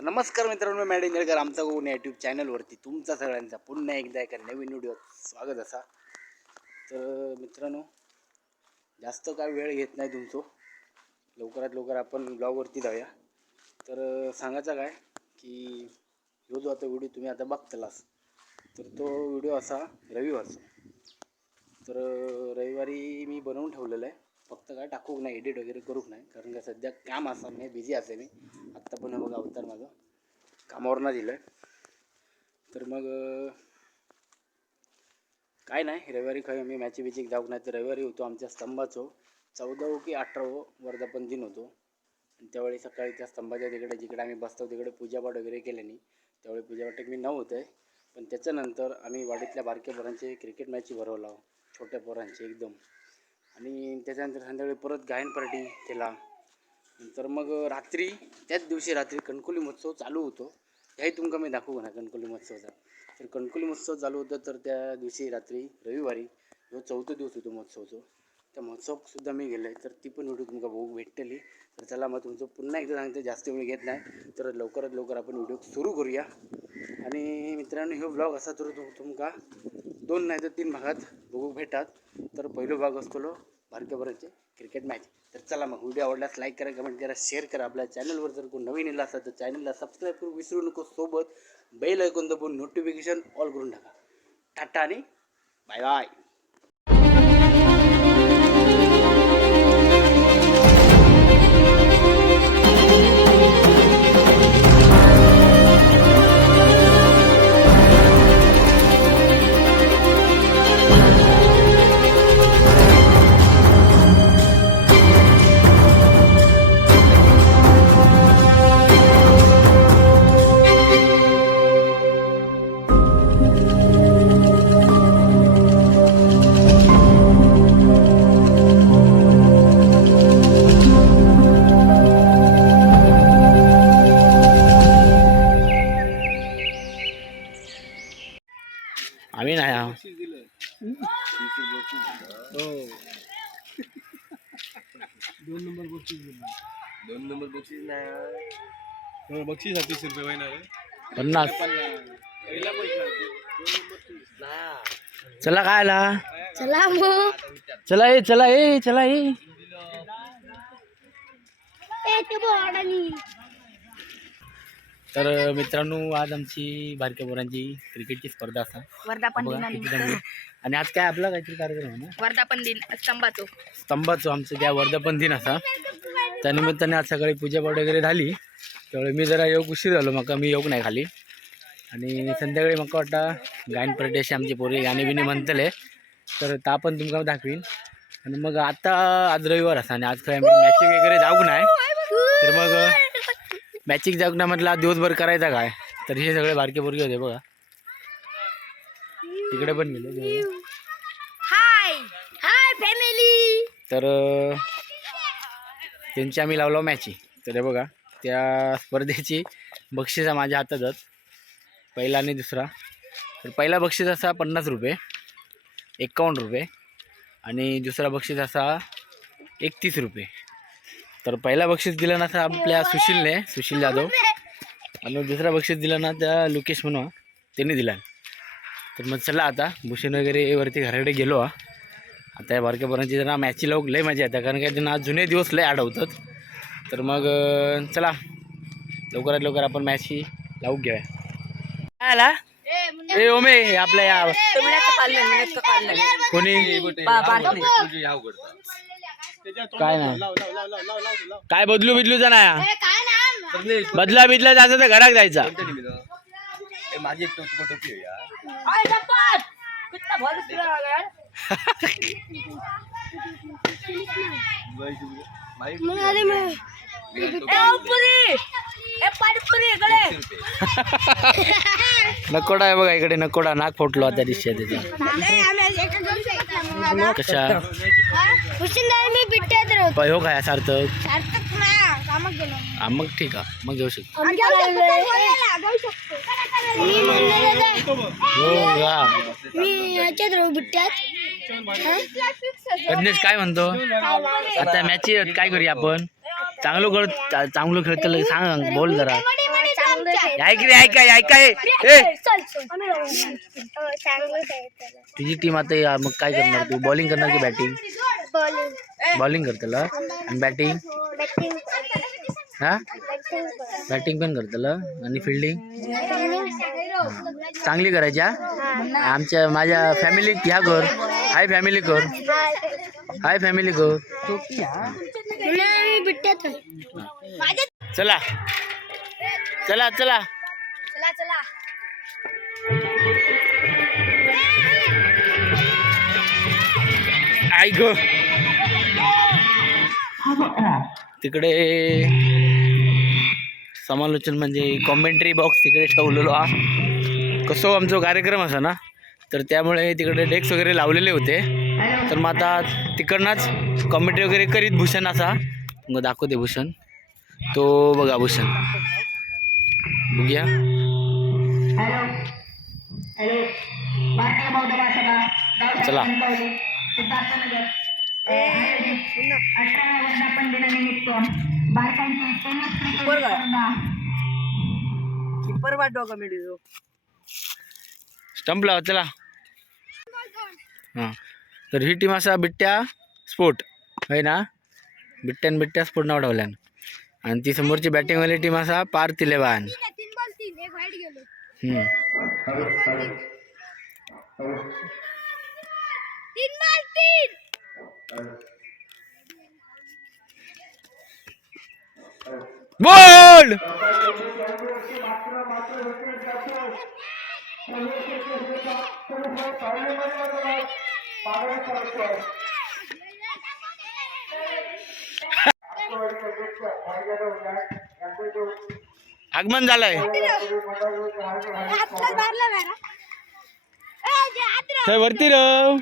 तर नमस्कार मित्रांनो, मॅड इंगळकर आमचा कोण यूट्यूब चॅनलवरती तुमचा सगळ्यांचा पुन्हा एकदा एका नवीन व्हिडिओ स्वागत असा. तर मित्रांनो, जास्त काय वेळ घेत नाही तुमचं, लवकरात लवकर आपण ब्लॉगवरती जाऊया. तर सांगायचं काय की ह्यो जो आता व्हिडिओ तुम्ही आता बघतलास, तर तो व्हिडिओ असा रविवारचा. तर रविवारी मी बनवून ठेवलेला आहे, फक्त काय टाकूक नाही, एडिट वगैरे करूक नाही, कारण का सध्या काम असं मी बिझी असे. मी आत्ता पण बघा अवतार माझं कामावर ना दिलं आहे. तर मग काय नाही, रविवारी काही आम्ही मॅची बिचिक जाऊ नाही. तर रविवारी होतो आमच्या स्तंभाचं 14 की 18 वर्धापन दिन होतो. आणि त्यावेळी सकाळी त्या स्तंभाच्या तिकडे जिकडे आम्ही बसतो तिकडे पूजापाठ वगैरे केले नाही. त्यावेळी पूजापाठ मी नव्हतं आहे. पण त्याच्यानंतर आम्ही वाडीतल्या बारक्या पोरांचे क्रिकेट मॅची भरवला, छोट्या पोरांचे एकदम. आणि त्याच्यानंतर संध्याकाळी परत गायन पार्टी केला. नंतर मग रात्री त्याच दिवशी रात्री कणकोली महोत्सव चालू होतो. ह्याही तुमका मी दाखवू ना कणकोली महोत्सवचा. तर कणकोली महोत्सव चालू होतं. तर त्या दिवशी रात्री रविवारी जो 4था दिवस होतो महोत्सवचा, त्या महोत्सवसुद्धा मी गेलो आहे. तर ती पण व्हिडिओ तुमका बघू भेटली. तर चला मग तुमचं पुन्हा एकदा सांगते, जास्त वेळ घेत नाही, तर लवकरात लवकर आपण व्हिडिओ सुरू करूया. आणि मित्रांनो, हा ब्लॉग असा तर तुमका 2 नाही तर 3 भागात बघू भेटात. तर पहिलो भाग असतो बारक्या पोरांचे क्रिकेट मॅच. तर चला मग, व्हिडिओ आवडल्यास लाईक करा, कमेंट करा, शेअर करा. आपल्या चॅनलवर जर कोण नवीन येला असेल तर चॅनलला सबस्क्राईब करू विसरू नको. सोबत बेल ऐकून दाबून नोटिफिकेशन ऑल करून टाका. टाटा आणि बाय बाय. आम्ही नाही आहो. 2 नंबर बक्षीस नाही. बक्षीस 30 रुपये होणार 50. चला काय आला, चला मग, चला ये चला ये चला ये. तर मित्रांनो, आज आमची बारक्या पोरांची क्रिकेटची स्पर्धा असा वर्धापन दिनानिमित्त. आणि आज काय आपला काहीतरी कार्यक्रम आहे ना, वर्धापन दिन स्तंभाचं आमचं त्या वर्धापन दिन असा. त्यानिमित्ताने आज सकाळी पूजापाठ वगैरे झाली. त्यावेळी मी जरा योग उशीर झालो, मका मी योग नाही खाली. आणि संध्याकाळी म्हाका वाटतं गायन पार्टी अशी आमची पोरी गाणी बिणी म्हणतले. तर ता पण तुमका दाखवीन. आणि मग आता आज रविवार असा आणि आज काय मॅचिंग वगैरे जाऊ नाही. तर मग मॅचिंग जाऊ ना म्हटलं, दिवसभर करायचा काय. तर हे सगळे बारके पोरगे होते बघा, तिकडे पण गेले. हाय हाय फॅमिली. तर त्यांची आम्ही लावलो मॅची. तर हे बघा, त्या स्पर्धेची बक्षीस माझ्या हातातच, पहिला आणि दुसरा. तर पहिला बक्षीस असा 50 रुपये, 51 रुपये. आणि दुसरा बक्षीस असा 31 रुपये. तर पहिला बक्षीस दिला ना आपल्या सुशील जाधव. आणि दुसरा बक्षीस दिला ना त्या लोकेश म्हणून त्यांनी दिला. तर मग चला आता भूषण वगैरे वरती घराकडे गेलो. आता या बारक्या पोरांची जरा मॅची लावूक लय मजा येते, कारण काय त्यांना जुने दिवस लय आठवतात. तर मग चला लवकरात लवकर आपण मॅची लावूक घेऊया. काय आला ए ओमे, आपल्या या कोणी काय नाही, काय बदलू बिदलूचा नाही, बदला बिदला जायचं तर घरात जायचा. माझी एक टोपी नकोडा आहे बघा इकडे, नकोडा नाक फोटलो आता दिसते त्याचा. कशा हो काय सार्थक, मग ठीक आहे, मग घेऊ शकतो. प्रज्ञेश काय म्हणतो आता मॅची काय करूया आपण? चांगलं खेळतो सांग, बोल जरा. ऐक रे ऐकाय ए तुझी टीम आता मग काय करणार तू बॉलिंग करणार की बॅटिंग बॉलिंग करतला आणि बॅटिंग हा बॅटिंग पण करतला आणि फिल्डिंग चांगली करायची हा आमच्या माझ्या फॅमिली ह्या कर हाय फॅमिली कर चला चला चला आई ग तिकडे समालोचन म्हणजे कॉमेंट्री बॉक्स तिकडे ठेवलेलो हा कसो आमचा कार्यक्रम असा ना तर त्यामुळे तिकडे डेस्क वगैरे लावलेले होते तर मग आता तिकडनंच कॉमेंट्री वगैरे करीत भूषण असा मग दाखवते भूषण तो बघा भूषण बघूया चला स्टंप लावा चला हां तर ही टीम असा बिट्ट्या स्पोर्ट आहे ना बिट्ट्या स्पोर्ट नाव ठेवल्यान आणि ती समोरची बॅटिंगवाली टीम असा पार तिलेवान बोल आगमन झालंय वरती रव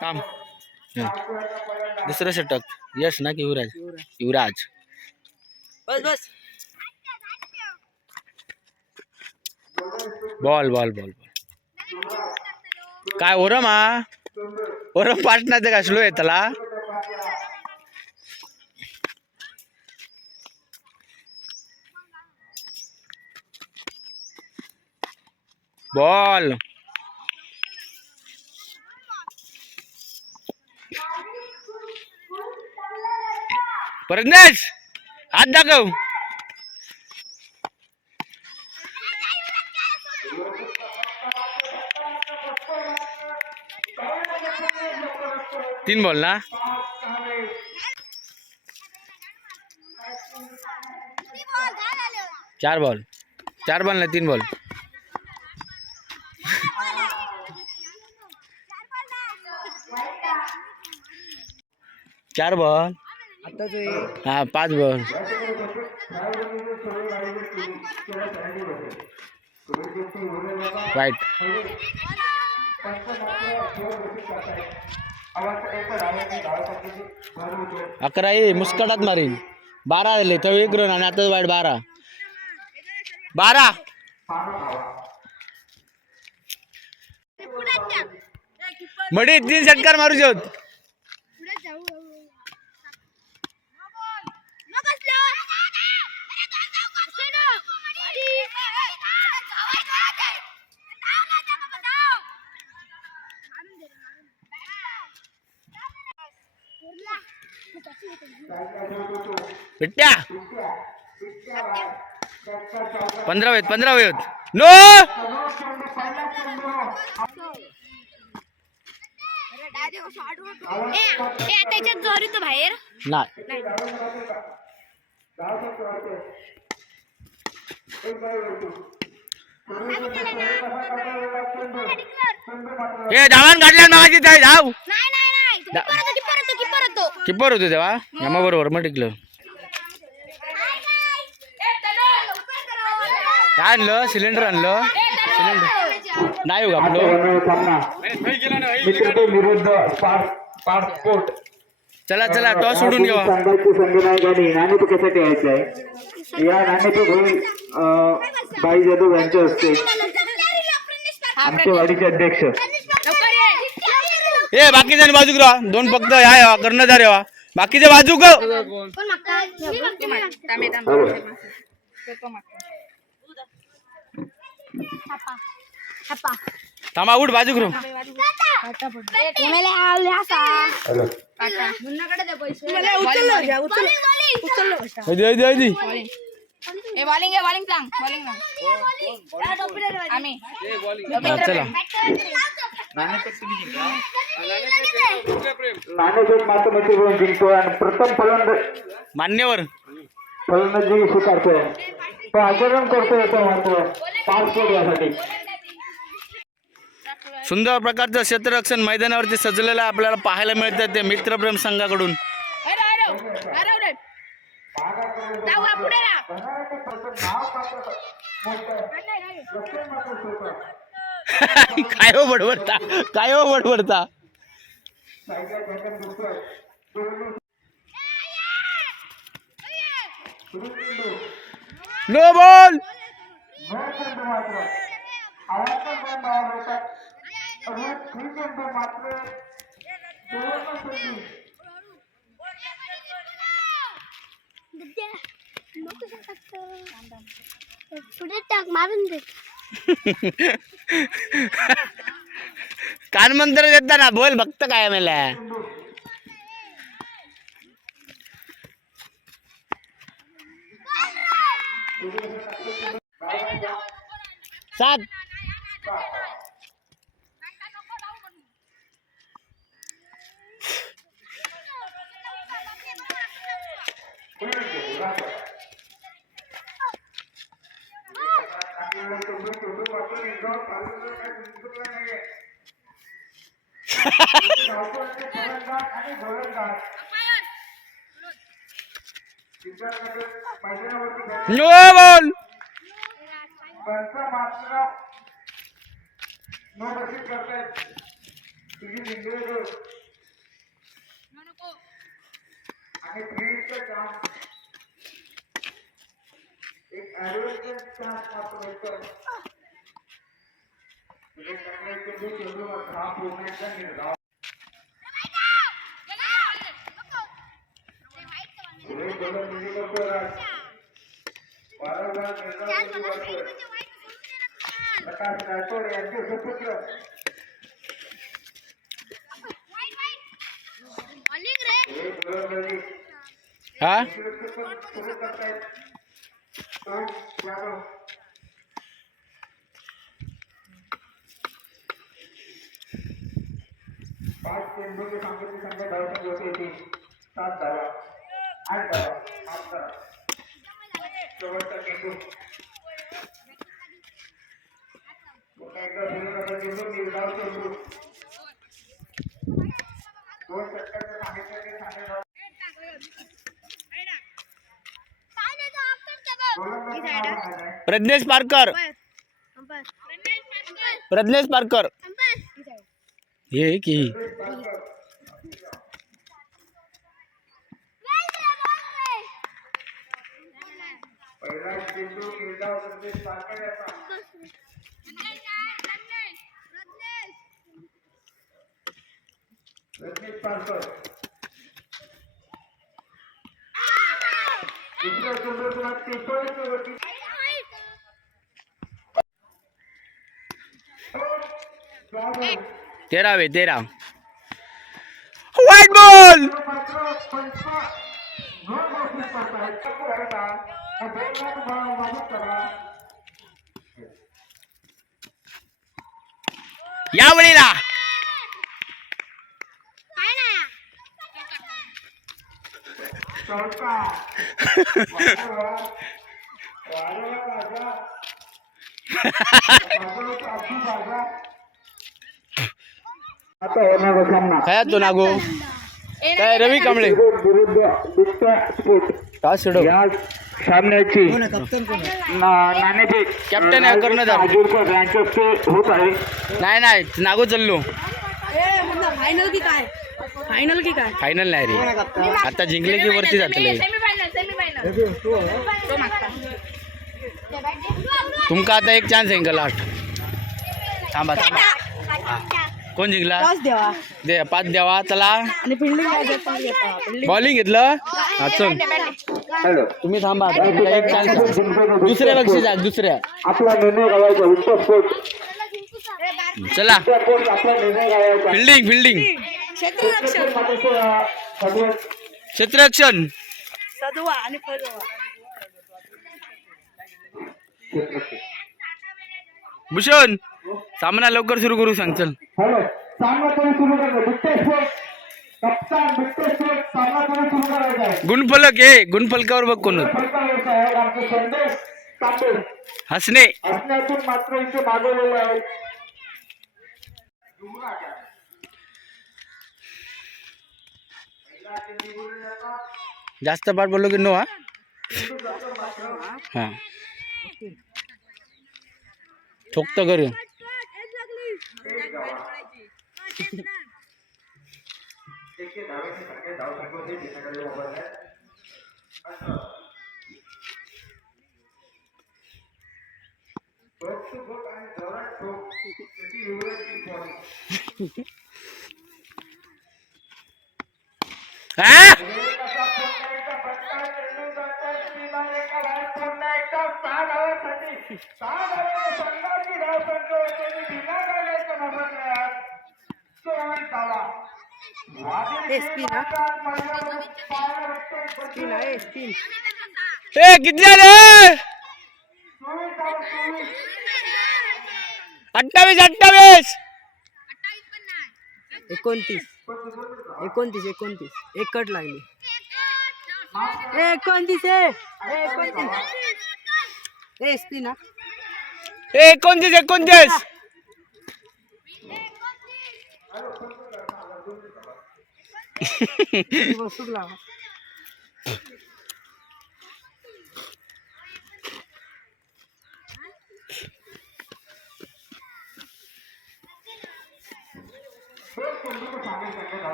थांब दुसरं षटक यश ना की युवराज बस बॉल काय ओरम पाठणार का स्लो आहे त्याला बॉल प्रज्ञेश हात दाखव तीन बॉल ना चार बॉल ना तीन बॉल चार बॉल हाँ 5 बॉल राइट अकरा मुस्कटात मारीन 12 झाले तो 1 रन आणि आता वाईट 12 मडी 3 षटकार मारू शकत बिट्ट्या 15 वेळ नो त्याच्यात जोरी तो बाहेर नाही हे धावान काढल्या नावाची धाव किपर होतो तेव्हा यमा बरोबर मग टिकलं काय आणलं सिलेंडर आणलं नाही हो आपलं विरुद्ध स्पोर्ट चला चला टॉस सोडून घेवा. संघाची संघ नायकांनी नाणेफेकीसाठी यायचं आहे. या नाणेफेक होईल भाई जाधव यांच्या हस्ते, आमचे वाडीचे अध्यक्ष. ए बाकीच्या बाजूक राहा, दोन फक्त या कर्णधार यावा, बाकीचे बाजूक. थांबा उठ बाजूक राहू. चला नाणेफेक मातोमती करून जिंकतोय आणि प्रथम मान्यवर फलंदाजी स्वीकारतोय. तो आचरण करतोय तो मात्र 5 फूट यासाठी. सुंदर प्रकारचं क्षेत्ररक्षण मैदानावरती सजलेलं आपल्याला पाहायला मिळतं ते मित्रप्रेम संघाकडून. काय हो बडबडता, काय हो बडबडता. No ball. पुढे टाक मारून दे. कानमंत्र देताना बोल भक्त काय मला. सात नो बॉल. हा प्रज्ञेश पारकर, प्रज्ञेश पारकर हे की तेरावे 13 व्हाईट बॉल. यावेळेला आता होणारा सामना काय तो नागो काय रवी कांबळे विरुद्ध बिट्टा स्पोर्ट टॉस सोडव. या सामन्याची नाणेफेक कॅप्टन आहे कर्णधार. आजूरकर यांच्याकडे होत आहे. नाही नाही नागो चाललो. फायनल की काय फायनल की काय फायनल नाही रे, आता जिंकले की वरती जातले. तुमका आता एक चान्स आहे का लास्ट. थांबा थांबा. हा. कोण जिंकला देवा दे 5 द्यावा चला. आणि फिल्डिंग बॉलिंग घेतलं. हा, चल हॅलो. तुम्ही थांबा आता. तुमका एक चान्स. दुसऱ्या बक्षीस आहे दुसऱ्या. आपला निर्णय गावायचा उत्तर स्पोर्ट. चला आपला निर्णय गावायचा. फिल्डिंग क्षेत्ररक्षण. सदवा आणि फजवा. भूषण सामना लवकर सुरू करू सांग. चल हॅलो. सामना तुम्ही सुरू करा. बिट्टे स्पोर्ट कप्तान बिट्टे स्पोर्ट सामना तुम्ही सुरू करायचा आहे. गुणफलक आहे. गुणफलकावर बघ कोण होतं. फलका व्यवसाय आहे. आमचे संदेश तांबे हसणे. असण्यातून मात्र इथे मागवलेले आहे. जास्त पाठ बोललो की नो. हा ठोकत कर. किती झाले. 28 29 एक कट लागली. 29 एसपी ना 29. सुकला.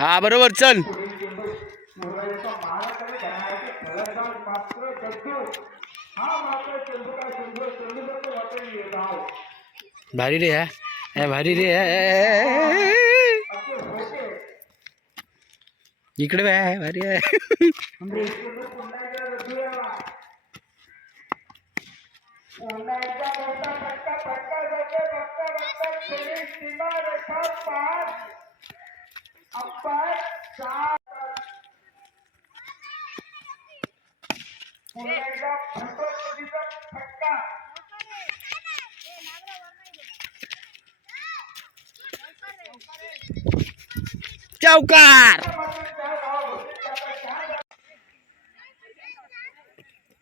हा बरोबर. चल भारी रे है. भारी रे है. इकडे आहे भारी आहे. चौकार.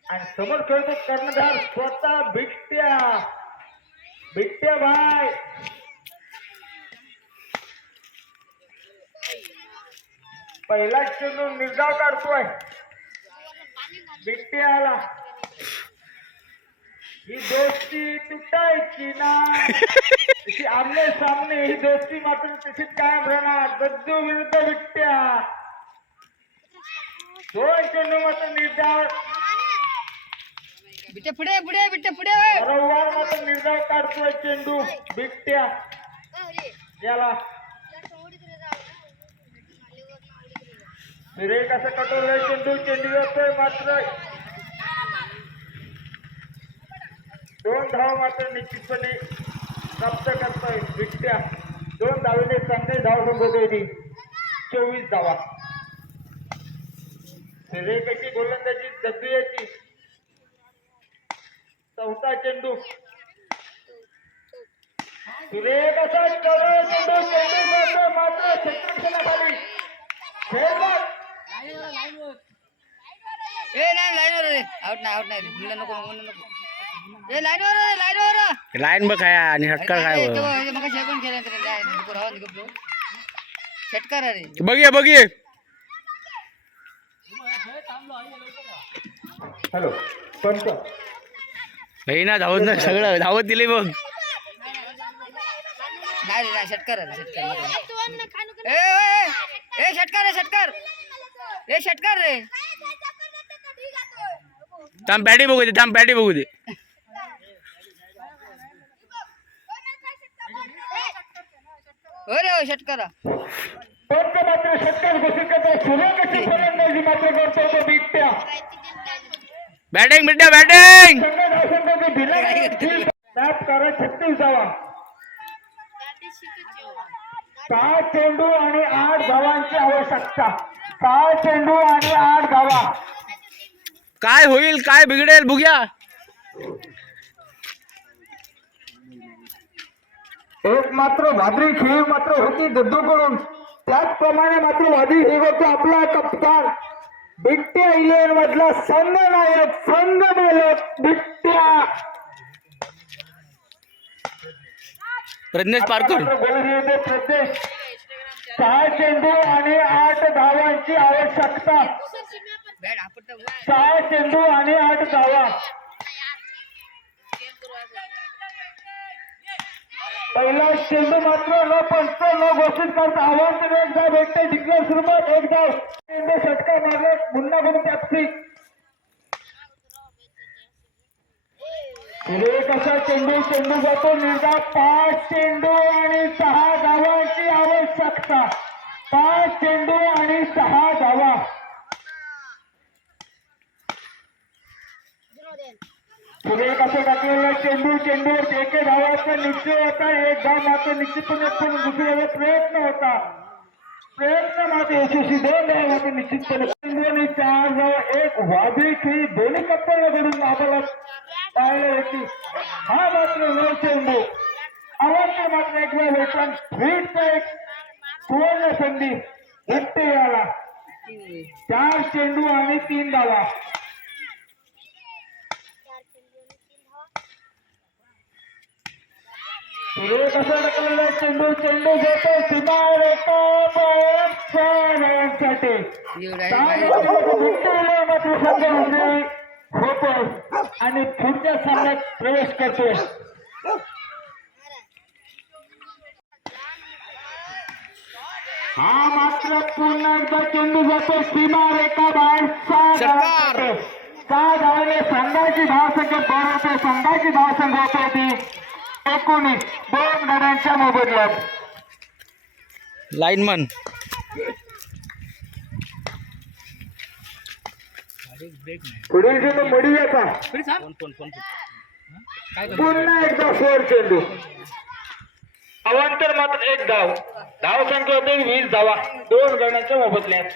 आणि समोर खेळतो कर्णधार स्वतः बिट्ट्या. बिट्ट्या भाई पहिला चेंडू निर्धाव काढतोय. बिट्ट्याला ही दोस्ती तुटायची ना. तशी आमने सामने ही दोस्ती मात्र तशीच कायम राहणार. गद्दू विरुद्ध बिट्ट्या. 2 चेंडू मात्र निर्धाव. पुढे वारंवार मात्र निर्धाव काढतोय चेंडू बिट्ट्या. याला सुरेख असं कटोरलाय चेंडू. चेंडू येतोय मात्र 2 धाव मात्र निश्चितपणे प्राप्त करतोय बिट्ट्या. 2 धावेने चांगली धाव संपवतोय ती. 24 धावा. सुरेखाची गोलंदाजी दद्दूयाची. 4था चेंडू. सुरेख असा चेंडू मात्र क्षेत्ररक्षणाखाली खेळला. लाईन बघ काय आणि षटकार काय बघिये. हॅलो पंच. भाई ना धावत ना सगळं धावत दिले बघ. षटकार ए षटकार रे षटकार ए षटकार रे थांब बॅटी बघू दे, थांब बॅटी बघू दे. हो रे षटकारा मात्र षटकार घोषित करतो. सुरेखाची फलंदाजी मात्र करतो तो Bittya. Batting Bittya batting. Match करा 36 धावा. 6 चेंडू आणि 8 धावांची आवश्यकता. 6 चेंडू आणि 8 धावा. काय होईल, काय बिघडेल बघूया. एक मात्र वादळी खेळ मात्र होती दद्दूकडून. त्याचप्रमाणे मात्र वादळी खेळाचा आपला कप्तान बिट्ट्या इलेव्हन मधला संघ नायक, संघ मालक बिट्ट्या. प्रज्ञेश पारकर. प्रदेश 6 चेंडू आणि 8 धावांची आवश्यकता. 6 चेंडू आणि 8 धावा. पहिला चेंडू मात्र न पंच न घोषित करता आव्हान एकदा भेटते. डिक्लेअर सुरुवात एक धाव. चेंडू षटकार मारले पुन्हा करून कॅप्सी. कसा चेंडू जातो निर्धाव. 5 चेंडू आणि 6 धावांची आवश्यकता. 5 चेंडू आणि 6 धावा. पुढे कसं टाकलेला चेंडूवर एके धावाचा निश्चय होता. एक धाव मात्र निश्चितपणे पण दुसऱ्याला प्रयत्न होता. प्रयत्न मात्र यशस्वी. 2 धाव मात्र निश्चितपणे. चेंडू आणि 4 धाव. एक वादळी खेळी दोन्ही कप्प्याकडून आपल्याला पाहायला येते. हा मात्र 9 चेंडू. अवश्य मात्र एक वेळ वेतन फिटचा एक सुवर्ण संधी भेटते याला. 4 चेंडू आणि 3 धावा. पुढे कसं टाकलेला चेंडू जातो सीमारेषेसाठी. मात्र संघ होतो आणि पुढच्या सामन्यात प्रवेश करतोय. हा मात्र पुन्हा एकदा चेंडू जातो सीमारेखा बाहेर. 6 धावने संघाची धावसंख्या बरोबर. संघाची धावसंख्या होती 19. 2 गड्यांच्या मोबदल्यात. लाईनमन. पुढील चेंडू मडियाचा. पुन्हा एकदा 4 चेंडू. अवांतर मात्र 1 धाव. धावसंख्या होते 20 धावा. 2 गड्यांच्या मोबदल्यात.